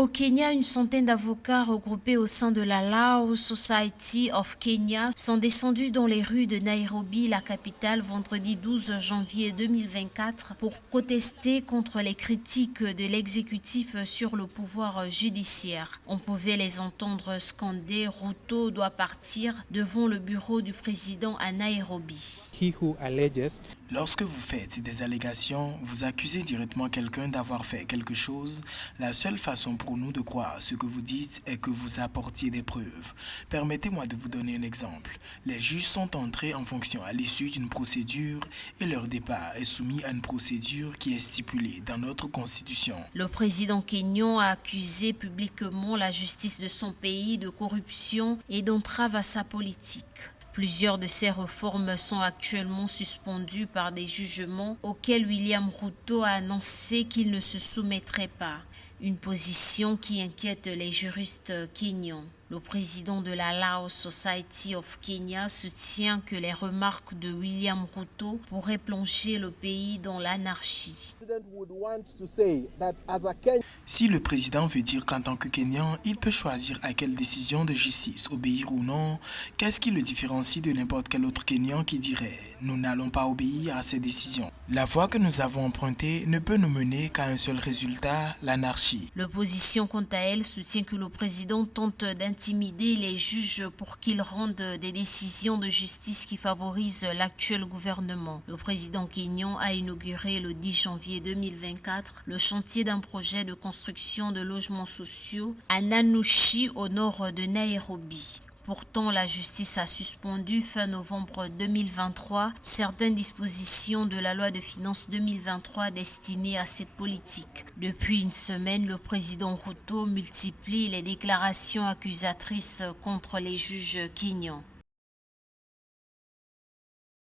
Au Kenya, une centaine d'avocats regroupés au sein de la Law Society of Kenya sont descendus dans les rues de Nairobi, la capitale, vendredi 12 janvier 2024 pour protester contre les critiques de l'exécutif sur le pouvoir judiciaire. On pouvait les entendre scander « Ruto doit partir » devant le bureau du président à Nairobi. Lorsque vous faites des allégations, vous accusez directement quelqu'un d'avoir fait quelque chose. La seule façon pour nous de croire ce que vous dites est que vous apportiez des preuves. Permettez-moi de vous donner un exemple. Les juges sont entrés en fonction à l'issue d'une procédure et leur départ est soumis à une procédure qui est stipulée dans notre constitution. Le président kényan a accusé publiquement la justice de son pays de corruption et d'entrave à sa politique. Plusieurs de ces réformes sont actuellement suspendues par des jugements auxquels William Ruto a annoncé qu'il ne se soumettrait pas. Une position qui inquiète les juristes kenyans. Le président de la Law Society of Kenya soutient que les remarques de William Ruto pourraient plonger le pays dans l'anarchie. Si le président veut dire qu'en tant que Kenyan, il peut choisir à quelle décision de justice obéir ou non, qu'est-ce qui le différencie de n'importe quel autre Kenyan qui dirait « nous n'allons pas obéir à ces décisions ». La voie que nous avons empruntée ne peut nous mener qu'à un seul résultat, l'anarchie. L'opposition, quant à elle, soutient que le président tente d'intimider les juges pour qu'ils rendent des décisions de justice qui favorisent l'actuel gouvernement. Le président kényan a inauguré le 10 janvier 2024 le chantier d'un projet de construction de logements sociaux à Nanushi, au nord de Nairobi. Pourtant, la justice a suspendu fin novembre 2023 certaines dispositions de la loi de finances 2023 destinées à cette politique. Depuis une semaine, le président Ruto multiplie les déclarations accusatrices contre les juges kenyans.